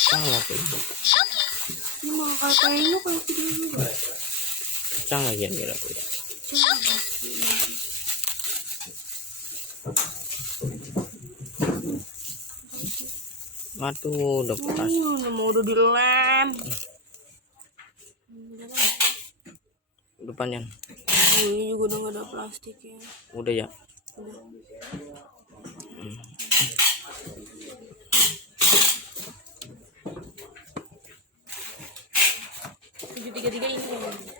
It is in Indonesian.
Salah tuh. Ini mau kayaknya kalau video juga. Canggih ya kira kira. Aduh, udah pas. Udah dilem. Depannya. Ini juga udah nggak ada plastik ya. Udah ya. Udah. Tujuh tiga ini.